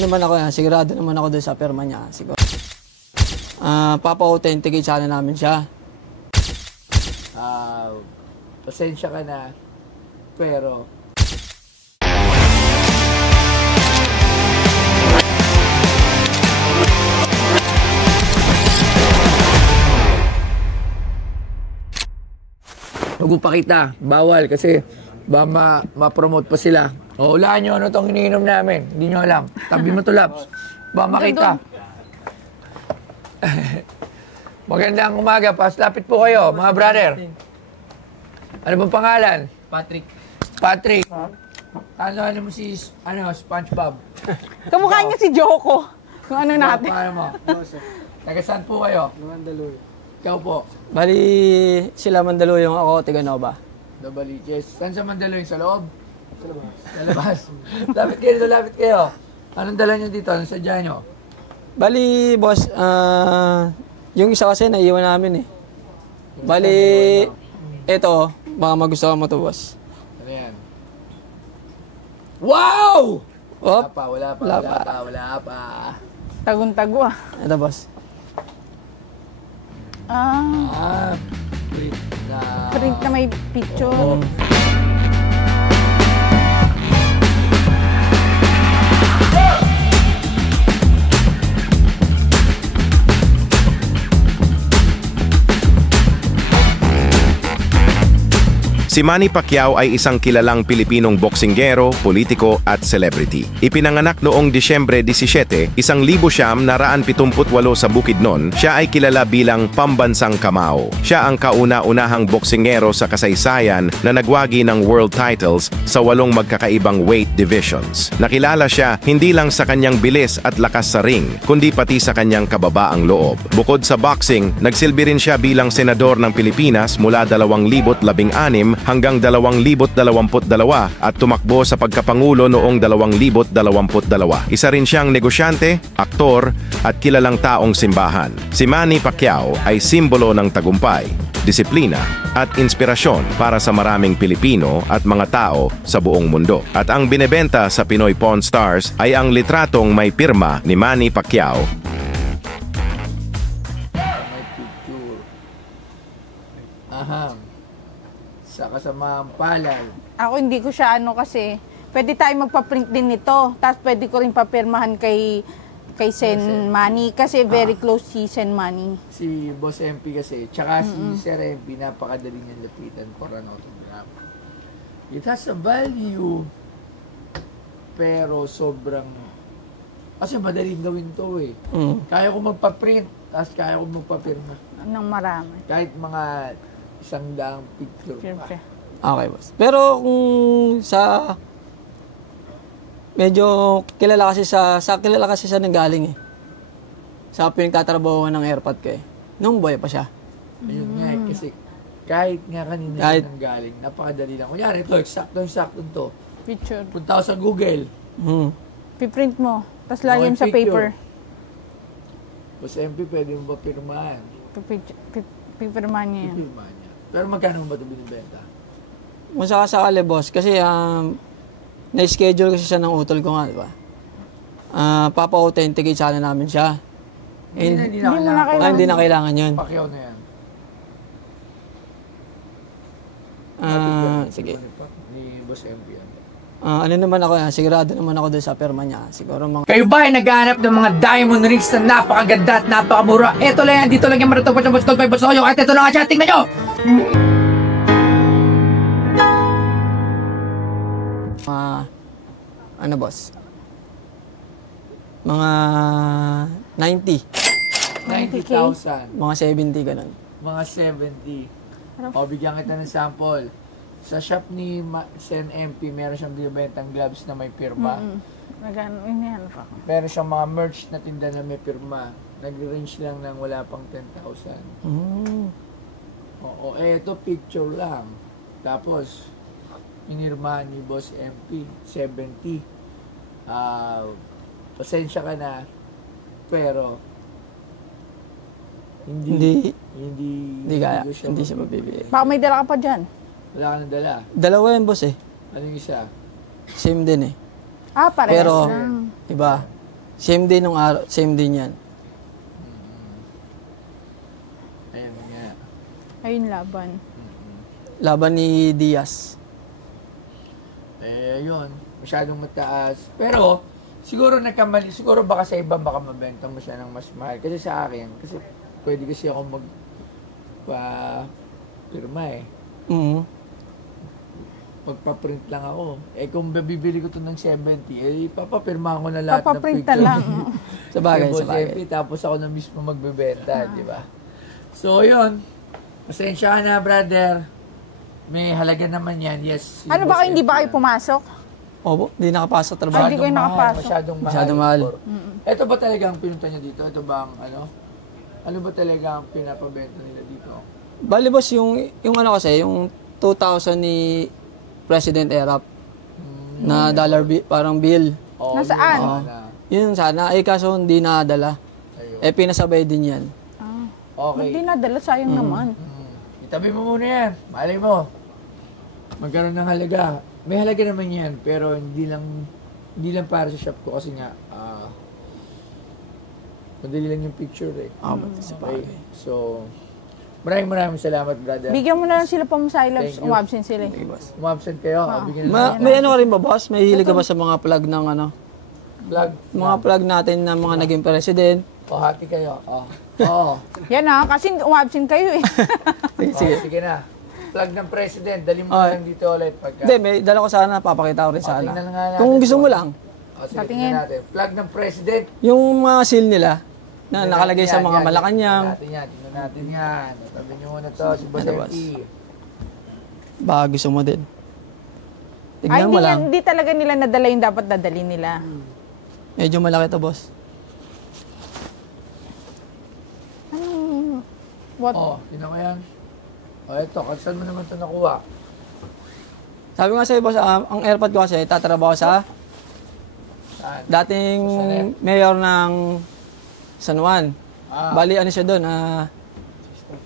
naman ako yan, sigurado naman ako doon sa perma niya. Siguro. Papa-authenticate sana namin siya. Pasensya ka na, pero huwag pa kita, bawal kasi ba ma-promote pa sila. O, hulaan nyo ano itong iniinom namin. Hindi nyo alam. Tabi mo to, Laps. Ba makita. Magandang umaga. Paslapit po kayo, mga brother. Ano bang pangalan? Patrick. Patrick. Ano mo si SpongeBob? Kamukha niya si Joko. Kung ano natin. Paano mo? Taga saan po kayo? Mandaluyong. Ikaw po? Bali, sila Mandaluyong, ako, Tiganova. Dabaliches. Saan sa Mandaluyong? Sa loob? Sa labas. Sa labas. Lapit kayo. Anong dala nyo dito? Anong sadya nyo? Bali, boss, yung isa kasi naiiwan namin eh. Bali, ito, baka magustuhan mo to, boss. Ano yan? Wow! Op, Wala pa. Tagun-tago ah. ito, boss. Print na. Print na may picture. Si Manny Pacquiao ay isang kilalang Pilipinong boksinggero, politiko at celebrity. Ipinanganak noong Disyembre 17, 1978 sa Bukidnon, siya ay kilala bilang pambansang kamao. Siya ang kauna-unahang boksinggero sa kasaysayan na nagwagi ng world titles sa 8 magkakaibang weight divisions. Nakilala siya hindi lang sa kanyang bilis at lakas sa ring, kundi pati sa kanyang kababaang loob. Bukod sa boxing, nagsilbi rin siya bilang senador ng Pilipinas mula 2016 hanggang 2022 at tumakbo sa pagkapangulo noong 2022. Isa rin siyang negosyante, aktor at kilalang taong simbahan. Si Manny Pacquiao ay simbolo ng tagumpay, disiplina at inspirasyon para sa maraming Pilipino at mga tao sa buong mundo. At ang binebenta sa Pinoy Pawn Stars ay ang litratong may pirma ni Manny Pacquiao. May picture. Sa kasamaang palad. Ako hindi ko siya kasi pwede tayo magpa-print din nito. Tapos pwede ko rin papirmahan kay Sen Manny kasi very close si Sen Manny. Si Boss MP kasi, tsaka si Sir MP, napakadali niyang lapitan for an autograph. It has a value, pero sobrang, kasi madaling gawin to eh. Kaya ko magpa-print, tapos kaya ko magpapirma. Nang marami. Kahit mga 100 picture pa. Okay, boss. Pero kung sa medyo kilala kasi siya nanggaling eh. Sa pinagtatrabaho ng airpot ko eh. Nung boy pa siya. Ayun nga eh, kasi kahit nga kanina siya nanggaling, napakadali lang. Kunyari ito, sakto to. Picture. Punta ako sa Google. Piprint mo. Tapos lagyan sa paper. Boss MP, pwede mo ba pirmahan? Pipirmahan niya yan. Pirmahan niya. Pero magkano ba ito binibenta? Kung sakasakali, boss, kasi na-schedule kasi siya ng utol ko nga, di ba? Papa-authenticate sana namin siya. Hindi na kailangan yun. Pacquiao na yan. Sige. Ni Boss MP yan. Ano naman ako yan, sigurado naman ako doon sa perma niya. Siguro mga... Kayo ba ay naghahanap ng mga diamond rings na napakaganda at napakamura? Ito lang yan, dito lang yung maratupad ng Boss Gold by Boss Oyo. At ito na nga siya, tingnan nyo! Ano boss? Mga 90. 90,000. Mga 70 ganun. Mga 70. O, bigyan kita ng sample. Sa shop ni Sen MP, meron siyang binibentang gloves na may pirma. Inihanap ako. Meron siyang mga merch na tinda na may pirma. Nag-range lang ng wala pang 10,000. Oo, ito picture lang. Tapos, inirma ni Boss MP, 70. Pasensya ka na, pero hindi siya mabibigay. Baka may dala ka pa dyan. Wala ka nang dala. Dalawa yan, boss eh. Anong isa? Same din eh. Parehas Pero, lang. iba. Same day nung araw, same day niyan. Ayun nga. Ayun, laban. Laban ni Diaz. Yun. Masyadong mataas. Pero, siguro nagkamali. Siguro baka sa iba, baka mabenta mo siya ng mas mahal. Kasi sa akin, kasi pwede kasi ako magpa-pirma eh. Mhm. Magpa-print lang ako. Kung bibili ko to ng 70, papapirma ko na lahat Papaprint ng picture. Sa lang. bagay, Kay sa Boss bagay. MP, tapos ako na mismo magbebenta, di ba? So, yun. Pasensya ka na, brother. May halaga naman yan. Yes. si Ano Boss ba, hindi MP ba kayo lang. pumasok? Opo, di nakapasok trabaho. Hindi kayo nakapasok. Masyadong mahal. Masyadong mahal. Ito ba talaga ang pinunta niyo dito? Ito ba ang ano? Ano ba talaga ang pinapabenta nila dito? Bali boss, yung ano kasi, yung 2,000 ni President Erap na dollar parang bill. Oh, Nasaan? yun sana. Yun sana, ay kaso hindi nadala. Ayun. Eh pinasabay din yan. Okay. Hindi nadala, sayang naman. Itabi mo muna yan. Malay mo. Magkaroon ng halaga. May halaga naman yan, pero hindi lang para sa shop ko kasi nga, madali lang yung picture eh. Sa Okay. bagay. So, maraming salamat, brother. Bigyan mo na lang sila pamasahe, Thank Labs. you. Umabsent sila. Umabsent kayo. Bigyan na May ano ka rin ba boss? May hilig ka ba sa mga plug ng ano? vlog. Mga plug natin na mga naging president? Hati kayo. Oo. Yan kasi umabsent kayo eh. Sige, sige. Sige na. Plug ng president. Dali mo na lang dito ulit. Pagka. Hindi, may dala ko sana, papakita ko rin sana. tingnan nga natin Kung gusto mo kung- lang, Sige, Patingin. tingnan natin. Plug ng president. yung mga seal nila na Tingnan nakalagay natin sa yan, mga yan. Malacanang, Tingnan natin yan. Tabi nyo muna to, si Boss Ano, boss? MP. baka gusto mo din. Ay, Tignan mo lang. hindi talaga nila nadala yung dapat dadalhin nila. Medyo malaki to, boss. What? Tingnan ko yan. Ito, saan mo naman ito nakuha? Sabi nga sa'yo, boss, ang airpod ko kasi, tatrabaho sa Saan? dating mayor ng San Juan. Bali, ano siya doon,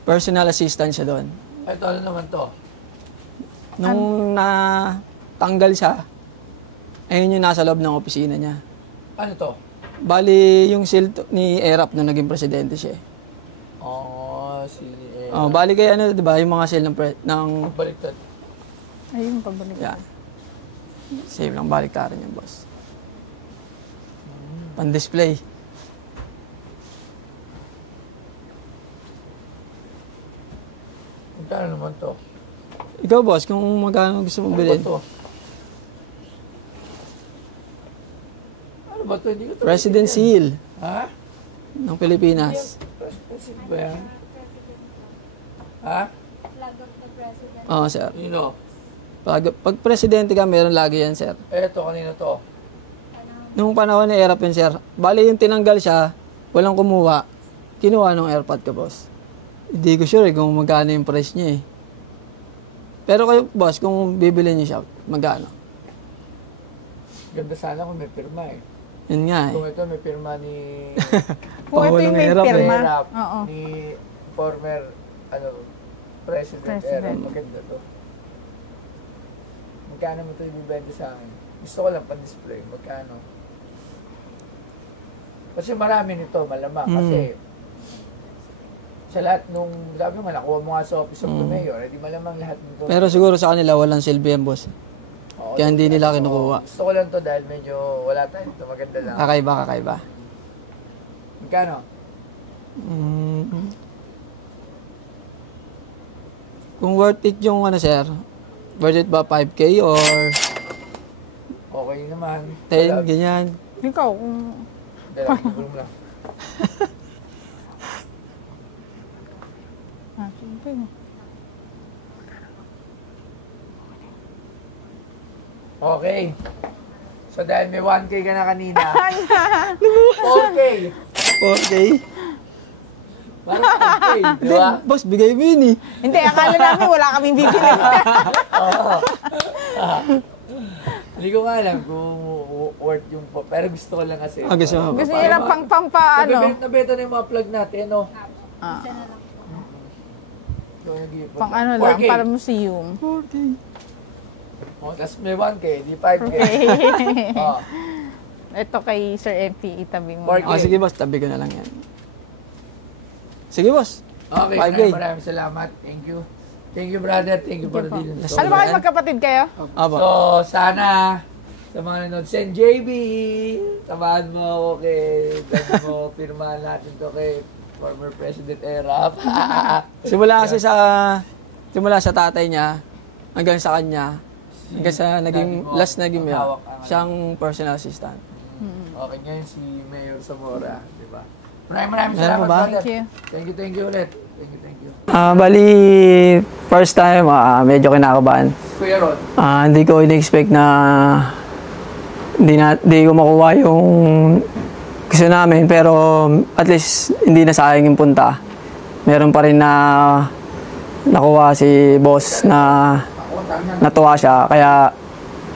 personal assistant siya doon. Ito, ano naman to? Nung natanggal siya, ayun yung nasa loob ng opisina niya. Ano to? Bali, yung seal ni Erap nung naging presidente siya. Si Bali kay ano, 'di ba, yung mga seal ng baliktad. Ayun, pabalik. yan. Same lang baliktaran yung boss. Pan-display. Magkano naman to? Ikaw, boss, kung magkano gusto mong Ano ba bilhin. to? Ano ba to? Hindi ko to President maintindihan. seal Ha? ng Pilipinas. President ba yan? Ha? Oo, sir. Nino? Pag presidente ka, meron lagi yan, sir. Eto, kanino to? Nung panahon ni Erap yun, sir, bali yung tinanggal siya, walang kumuha, kinuha ng AirPod ka, boss. Hindi ko sure kung magkano yung price niya eh. Pero kayo, boss, kung bibili niyo siya, magkano? Ganda sana kung may pirma eh. Yun nga eh. Kung ito may pirma ni Kung ito yung may Pahulong hirap, pirma. Erap, Oo. ni former President President. Erap. Maganda to. Magkano mo ito ibibenta sa akin? Gusto ko lang pa-display. Magkano? Kasi marami nito, malamang. Kasi sa lahat nung, sabi mo, nakuha mo nga sa office of the mayor, edi malamang lahat nito. Pero siguro sa kanila walang silbi yan, boss. Oo, Kaya hindi nila oo. kinukuha. Gusto ko lang to dahil medyo wala tayo dito. Maganda lang. Kakaiba. Magkano? Kung worth it yung ano, sir, worth it ba 5K or Okay naman. 10, ganyan? Ikaw, kung... Dala, tulong lang. Sige. Okay. So dahil may 1K ka na kanina. 4K. 4K? Parang 5K, di Hindi, ba? boss, bigay mo yun eh. Hindi, akala namin wala kaming bibili. Hindi ko nga alam kung worth yung pero gusto ko lang kasi. Gusto mo. Gusto nila pang Nabenta na yung mga plug natin, no? So, nag-iipon pang lang. ano lang, 4K. para museum. 4K. Oh, tapos may 1K, di 5K. Oh. Ito kay Sir MP, itabi mo. Mark. Ah, sige boss, tabi ko na lang yan. Sige boss. Okay, 5K. maraming salamat. Thank you. Thank you, brother. Thank you for the deal. Ano ba kayo magkapatid kayo? Aba. So, sana sa mga nanonood, Sen JB, samahan mo ako kay, dahil mo, pirmahan natin to kay former President Erap. Simula sa tatay niya, hanggang sa kanya, hanggang sa last naging mayor, siyang personal assistant. Okay, ngayon si Mayor Zamora, di ba? Maraming Meron salamat, ba? brother. Thank you. Thank you ulit. Thank you. Bali, first time, medyo kinakabahan. Kuya Ron. Hindi ko in-expect na hindi ko makuha yung gusto namin, pero at least hindi na sayang yung punta. Meron pa rin na nakuha si boss na natuwa siya, kaya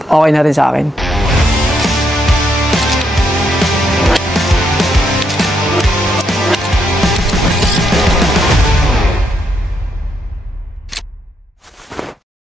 okay na rin sa akin.